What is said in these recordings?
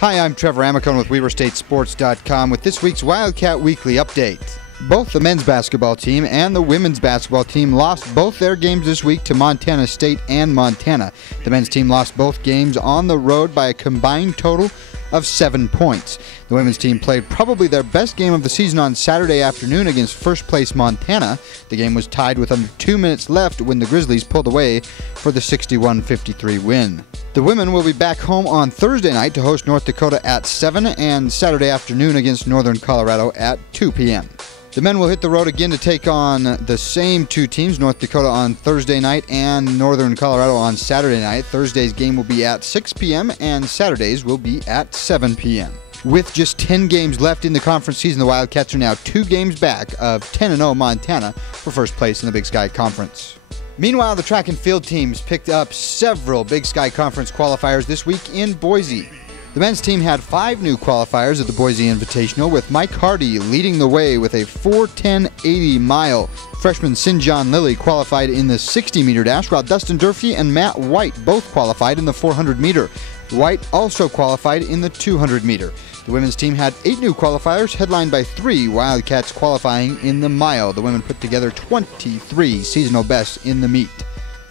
Hi, I'm Trevor Amicone with WeberStateSports.com with this week's Wildcat Weekly Update. Both the men's basketball team and the women's basketball team lost both their games this week to Montana State and Montana. The men's team lost both games on the road by a combined total of 7 points. The women's team played probably their best game of the season on Saturday afternoon against first-place Montana. The game was tied with under 2 minutes left when the Grizzlies pulled away for the 61-53 win. The women will be back home on Thursday night to host North Dakota at 7 and Saturday afternoon against Northern Colorado at 2 p.m. The men will hit the road again to take on the same two teams, North Dakota on Thursday night and Northern Colorado on Saturday night. Thursday's game will be at 6 p.m. and Saturday's will be at 7 p.m. With just 10 games left in the conference season, the Wildcats are now 2 games back of 10-0 Montana for first place in the Big Sky Conference. Meanwhile, the track and field teams picked up several Big Sky Conference qualifiers this week in Boise. The men's team had 5 new qualifiers at the Boise Invitational, with Mike Hardy leading the way with a 4:10.80 mile. Freshman Sinjon Lilly qualified in the 60-meter dash, while Dustin Durfee and Matt White both qualified in the 400-meter. White also qualified in the 200-meter. The women's team had 8 new qualifiers, headlined by 3 Wildcats qualifying in the mile. The women put together 23 seasonal bests in the meet.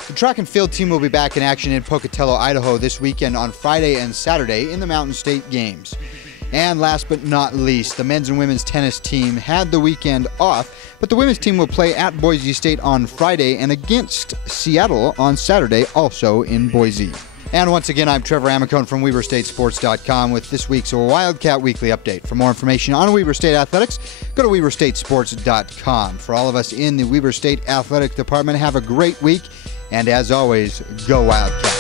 The track and field team will be back in action in Pocatello, Idaho this weekend on Friday and Saturday in the Mountain State Games. And last but not least, the men's and women's tennis team had the weekend off, but the women's team will play at Boise State on Friday and against Seattle on Saturday, also in Boise. And once again, I'm Trevor Amicone from WeberStateSports.com with this week's Wildcat Weekly Update. For more information on Weber State Athletics, go to WeberStateSports.com. For all of us in the Weber State Athletic Department, have a great week. And as always, go Wildcat.